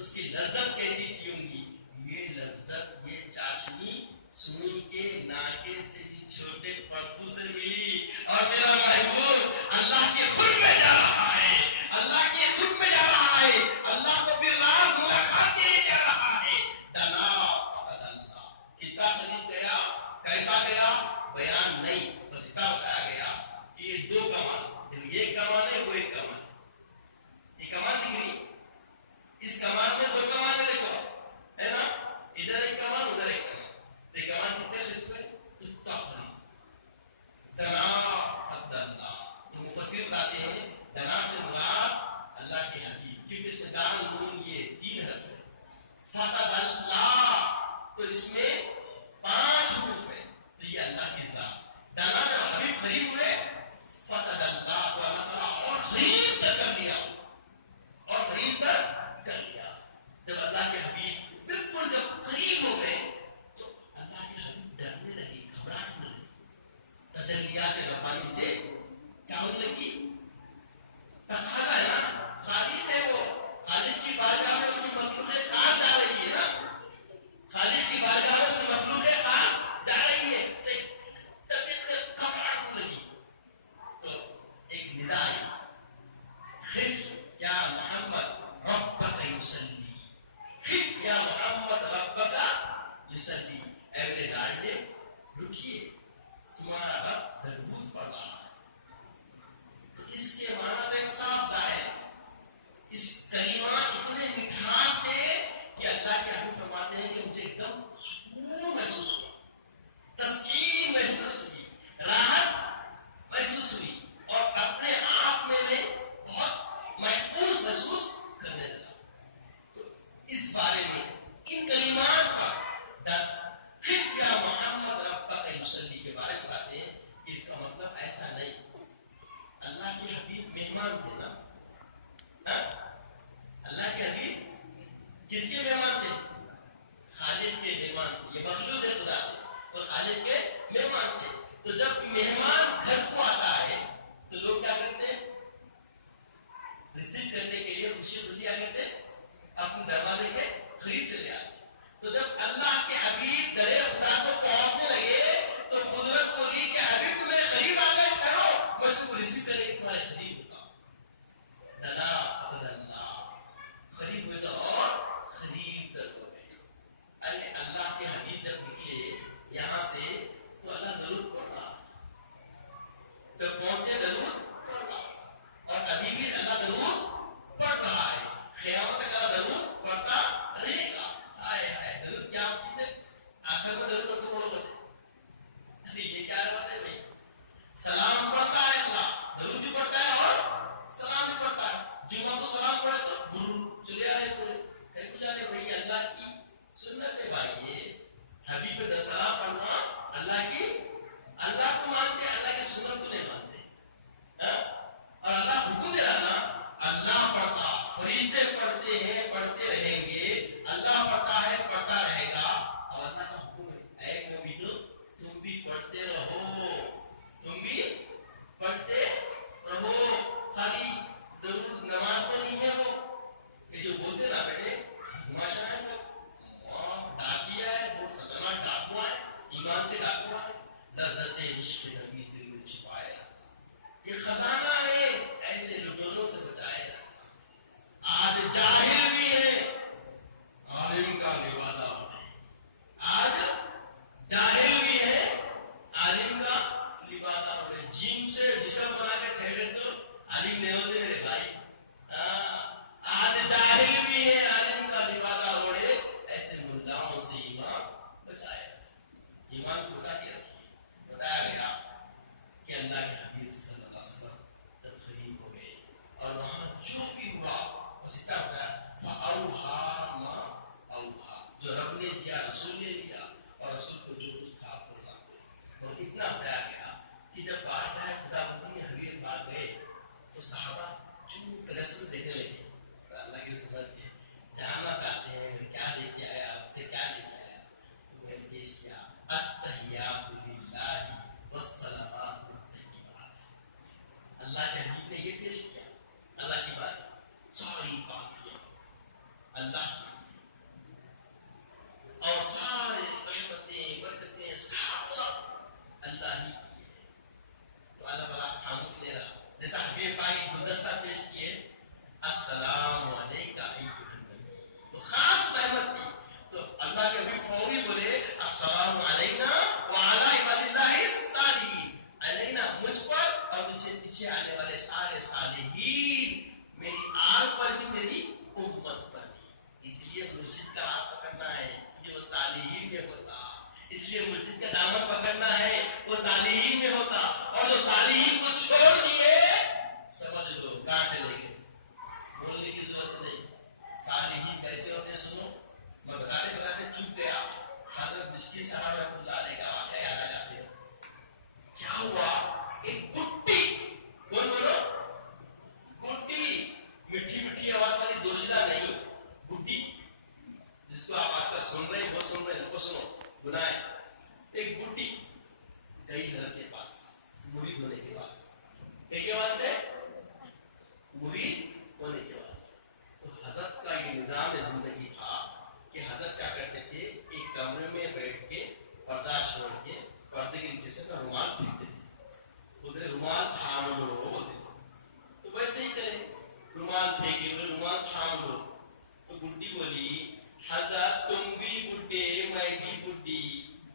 اس کی لذت کیسی تھی ہوں گی. یہ لذت یہ چاشنی سوئی کے ناکے سے بھی چھوٹے پرتو سے ملی. اور میرا محبوب اللہ کے خود میں جا رہا ہے, اللہ کے خود میں جا رہا ہے, اللہ کو پھر راز ملاقات کے لیے جا رہا ہے. دنا فقد اللہ, کتنا قریب گیا, کیسا گیا بیان نہیں, بس اتنا بتایا گیا کہ یہ دو کمان, یہ کمان ہے وہ ایک کمان. یہ کمان دکھ رہی, اس کمان میں دو کمان ہے, دیکھو ہے نا, ادھر ایک کمان ادھر ایک کمان. یہ کمان کتنے خرید پہ, اتنا خرید. دنا فقد اللہ, تو مفسر بتاتے ہیں دنا سے مراد اللہ کے حبیب, کیونکہ اس میں دال نون یہ 3 حرف ہے. فقد اللہ تو اس میں 5 حروف ہے, تو یہ اللہ کی ذات. دنا جب حبیب قریب ہوئے فقد اللہ, تو اللہ تعالیٰ اور قریب تک کر دیا, اور قریب تک کر دیا. جب اللہ کے حبیب بالکل جب قریب ہو گئے تو اللہ کے حبیب ڈرنے لگی, گھبراہٹ ہونے لگی. تجلیات ربانی سے کیا ہونے لگی, تقاضا ہے نا, خالق ہے وہ, خالق کی بارگاہ میں اس کی مخلوق خاص جا رہی ہے نا, خالق کی بارگاہ میں اس کی مخلوق خاص جا رہی ہے, طبیعت میں گھبراہٹ ہونے لگی. تو ایک ندا آئی, خف یا محمد ربک یصلی, خف یا محمد ربک یصلی, اے میرے لاڈلے رکیے, تمہارا رب درود پڑھ رہا ہے. تو اس کے معنی میں ایک صاف ظاہر, اس کلمات اتنے مٹھاس تھے کہ اللہ کے حبیب فرماتے ہیں کہ مجھے ایک دم سکون محسوس ہوا, تسکین محسوس ہوئی, راحت محسوس ہوئی, اور اپنے آپ میں بہت محفوظ محسوس کرنے لگا. تو اس بارے میں ان کلمات پر خف یا محمد ربک یصلی کے بارے میں بتاتے ہیں کہ اس کا مطلب ایسا نہیں, اللہ کے حبیب مہمان تھے نا, اللہ کے حبیب کس کے مہمان تھے, خالق کے مہمان تھے. یہ مخلوق ہے خدا تھے, وہ خالق کے مہمان تھے. تو جب مہمان گھر کو آتا ہے تو لوگ کیا کرتے ہیں, ریسیو کرنے کے لیے خوشی خوشی آ کرتے اپنے دروازے کے قریب چلے آتے. تو جب اللہ کے حبیب درے خدا کو پہنچنے لگے تو قدرت کو لی کہ حبیب تم میرے قریب آ گئے, کرو میں تم کو ریسیو کرنے کے تمہارے قریب ہوتا ہوں. دنا فقد اللہ, قریب ہوئے تو اور قریب تک ہو گئے. ارے اللہ کے حبیب جب نکلے یہاں سے تو اللہ درود پڑھ رہا, جب پہنچے درود پڑھ رہا, اور ابھی بھی اللہ درود پڑھ رہا ہے. قیامت تک اللہ درود پڑھتا رہے گا. آئے آئے درود کیا چیز ہے, آخر میں درود پڑھ کے بولو گے, یہ کیا بات ہے بھائی, سلام پڑھتا ہے اللہ, درود بھی پڑھتا ہے اور سلام بھی پڑھتا ہے. جمعہ کو سلام پڑھے تو گرو چلے آئے پورے, کہیں کو جانے بھائی اللہ کی سنت ہے بھائی, یہ حبیب پر سلام پڑھنا اللہ کی, اللہ کو مانتے ہیں, اللہ کی سنت کو نہیں مانتے. اور اللہ حکم دے رہا نا, اللہ پڑھتا, فرشتے پڑھتے ہیں, پڑھتے رہیں گے, اللہ پڑھتا ہے, پڑھتا رہے گا. اور اللہ کا حکم ہے, اے مومنو تم بھی پڑھتے رہو, تم بھی پڑھتے رہو. خالی درود نماز میں نہیں ہے وہ, یہ جو بولتے نا بیٹے ماشاء اللہ ڈاکیا ہے, بہت خطرناک ڈاکو ہے, ایمان کے ڈاکو ہے, لذت عشق نبی دل میں چھپائے, یہ خزانہ ہے, ایسے لٹوروں سے بچائے. آج جاہل بھی ہے, عالم کا لبادہ ہونے, آج جاہل بھی ہے, عالم کا لبادہ ہونے. جیم سے جسم بنا کے کھیلے تو عالم نہیں ہوتے میرے بھائی. آج جاہل بھی ہے, عالم کا لبادہ ہونے, ایسے ملاؤں سے ایمان بچائے, ایمان کو بچا کے رکھیے. بتایا گیا کہ اللہ کے حبیب صلی اللہ علیہ وسلم جب قریب ہو گئے اور وہاں جو بھی ہوا بس اتنا ہوتا ہے, فَأَوْحَا مَا أَوْحَا, جو رب نے دیا رسول نے دیا, اور رسول کو جو کچھ تھا بولنا. اور اتنا بتایا گیا کہ جب بات ہے خدا بندی حبیب آ گئے تو صحابہ جو تلسل دیکھنے لگے, اللہ کی سمجھ کے جاننا چاہتے ہیں کیا لے کے آیا, آپ سے کیا لے کے آیا. میں نے پیش کیا التحیات للہ والصلوات والطیبات, اللہ کے حبیب نے یہ پیش کیا, اللہ کی بات ساری بات کیا, اللہ سنو گناہ ہے. ایک بڈھی گئی حضرت کے پاس مرید ہونے کے واسطے. کے واسطے؟ مرید ہونے کے واسطے. تو حضرت کا یہ نظام زندگی تھا کہ حضرت کیا کرتے تھے, ایک کمرے میں بیٹھ کے پردہ چھوڑ کے پردے کے نیچے سے رومال پھینکتے تھے. بولتے رومال تھام لو بولتے تھے. تو ویسے ہی کریں, رومال پھینکے بولے رومال تھام لو. تو بڈھی بولی حضرت تم بھی بڈھے میں بھی بڈھی,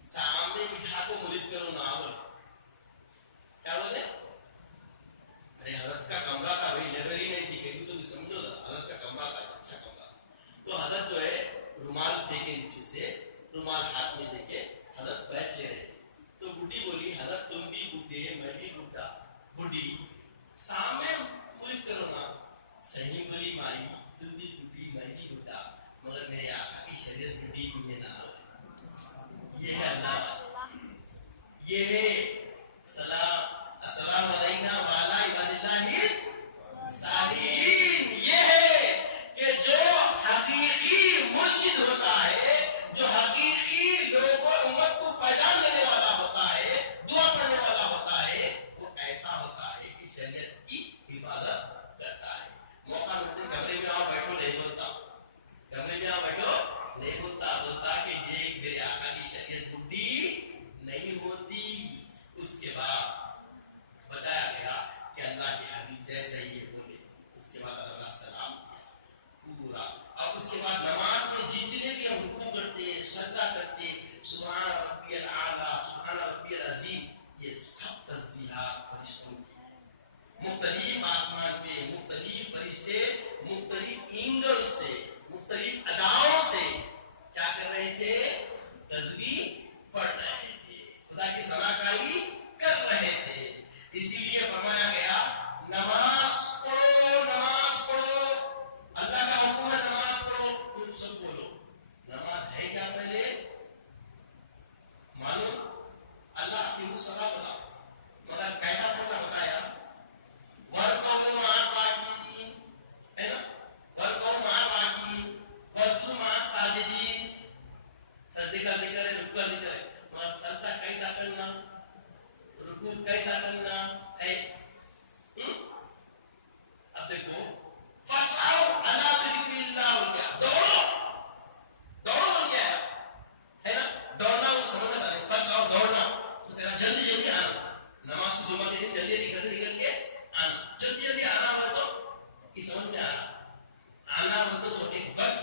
سامنے بٹھا کو مرید کرو نا. بولے کیا بولے؟ ارے حضرت کا کمرہ تھا بھائی, لیبر ہی نہیں تھی, کہیں تو سمجھو حضرت کا کمرہ تھا, اچھا کمرہ. تو حضرت جو ہے رومال پھینکے نیچے سے, رومال ہاتھ میں لے کے حضرت بیٹھ لے رہے تھے. تو بڈھی بولی حضرت تم بھی بڈھے میں بھی بڈھا, بڈھی سامنے مرید کرو نا. صحیح بولی مائی تم بھی بڈھی میں بھی بڈھا, مگر میرے آقا کی شریعت بڈھی میں نہ ہو. یہ ہے اللہ, یہ ہے السلام علینا وعلی عباد اللہ الصالحین. یہ ہے کہ جو حقیقی مرشد ہوتا ہے, جو حقیقی لوگوں امت کو فیضان دینے والا ہوتا ہے, دعا کرنے والا ہوتا ہے, وہ ایسا ہوتا ہے کہ شریعت کی حفاظت کرتا ہے. موقع ملتے کمرے میں آؤ بیٹھو نہیں بولتا, کمرے میں آؤ بیٹھو نہیں بولتا, بولتا کہ دیکھ میرے آقا کی شریعت بڈھی نہیں ہوتی. اس کے بعد بتایا گیا کہ اللہ کے حبیب جیسے ہی یہ بولے, اس کے بعد اللہ سلام کیا پورا. اب اس کے بعد نماز میں جتنے بھی ہم رکوع کرتے, سجدہ کرتے, سبحان ربی الاعلیٰ, سبحان ربی العظیم, یہ سب تسبیحات فرشتوں کی, مختلف آسمان پہ مختلف فرشتے مختلف اینگل سے مختلف اداؤں سے کیا کر رہے تھے, تسبیح پڑھ رہے تھے, خدا کی ثناء کر رہے تھے. اسی لیے فرمایا گیا نماز پڑھو, نماز پڑھو, اللہ کا حکم ہے نماز پڑھو. تم سب بولو نماز ہے کیا, پہلے معلوم, اللہ کی مصطفیٰ بتاؤ, مگر کیسا پڑھنا بتایا. ورکعوا مع الراکعین ہے نا, ورکعوا مع الراکعین واسجدوا مع الساجدین. سجدے کا ذکر ہے, رکوع کا ذکر ہے, مگر سجدہ کیسا کرنا, رکوع کیسا کرنا ہے. اب دیکھو فسعوا الی بذکر اللہ, کیا دوڑو, دوڑو کیا ہے نا, دوڑنا سمجھنا ہے. فسعوا دوڑنا تو کہنا جلدی جلدی آنا, نماز کو جمعہ کے دن جلدی جلدی گھر سے نکل کے آنا, جلدی جلدی آنا. مطلب کہ سمجھ میں آنا, آنا مطلب تو ایک وقت